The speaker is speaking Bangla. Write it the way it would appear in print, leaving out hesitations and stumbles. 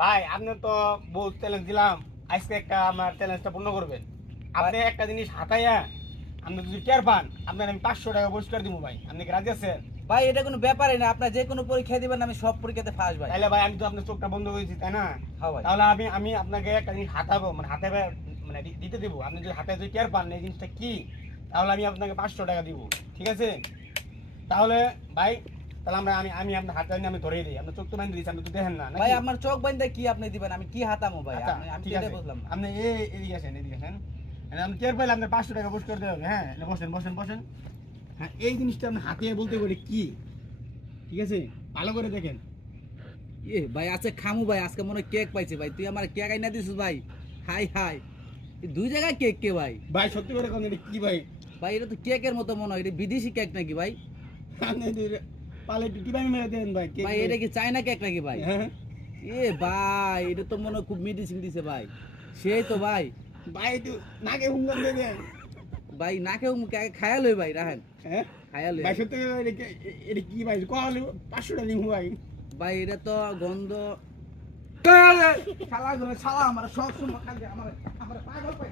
ভাই আপনি তো বহুত চ্যালেঞ্জ দিলাম, আজকে একটা আমার চ্যালেঞ্জটা পূর্ণ করবেন। আপনি একটা জিনিস হাতাইয়া আপনি যদি টের পান আপনার আমি 500 টাকা পুরস্কার দিব ভাই, আপনি কি রাজি আছেন? ভাই এটা কোনো ব্যাপারই না, আপনার যে কোনো পরীক্ষা দিবেন আমি সব পরীক্ষাতে ফার্স্ট ভাই। তাহলে ভাই আমি তো আপনার চোখটা বন্ধ করেছি তাই না? হ্যাঁ ভাই। তাহলে আমি আমি আপনাকে একটা জিনিস হাতাবো, মানে হাতাবে, মানে দিতে দেবো। আপনি যদি হাতে যদি টের পান এই জিনিসটা কি, তাহলে আমি আপনাকে 500 টাকা দিব, ঠিক আছে? তাহলে ভাই, তাহলে আমি আপনার হাতে নিয়ে আমি ধরেই দিই, আপনার চোখ তো বান্ধে দিয়েছি, আপনি তো দেখেন না ভাই নাকি? আমার চোখ বাইন্দা কি আপনি দিবেন, আমি কি হাতামো ভাই? আচ্ছা, আমি ঠিক সেটাই আছে, বুঝলাম না। আপনি এদিকে আসেন, এদিকে আসেন। আমি টের পাইলে আপনার 500 টাকা পুরস্কার দেওয়া হবে। হ্যাঁ, বসেন বসেন বসেন। হ্যাঁ, এই জিনিসটা আপনি হাতিয়ে বলতে পারি কি, ঠিক আছে? ভালো করে দেখেন। এ ভাই আজকে খামু ভাই, আজকে মনে হয় কেক পাইছে ভাই, তুই আমার কেক আইনা দিছিস ভাই। হাই হাই, এই দুই জায়গায় কেক কে ভাই? ভাই সত্যি করে কোন এটা কি ভাই? ভাই এটা তো কেকের মতো মনে হয়, এটা বিদেশি কেক নাকি ভাই? আপনি পালে একটু টিপাই মেরে দেন ভাই, কেক ভাই এটা কি চায়না কেক নাকি ভাই? হ্যাঁ এ ভাই এটা তো মনে হয় খুব মেডিসিন দিছে ভাই, সেই তো ভাই। ভাই, একটু নাকে হুঙ্গাম দিয়ে দেন। ভাই না খেয়ে মুখে আগে খায়া লই ভাই, রাখেন হ্যাঁ খায়া লই ভাই, আগে। সত্যি করে এটা কি ভাই? কল 500 টাকা দিব ভাই। ভাই এটা তো গন্ধ। শালা শালা আমার সব সময় খালি আমার আমার পাগল পাই।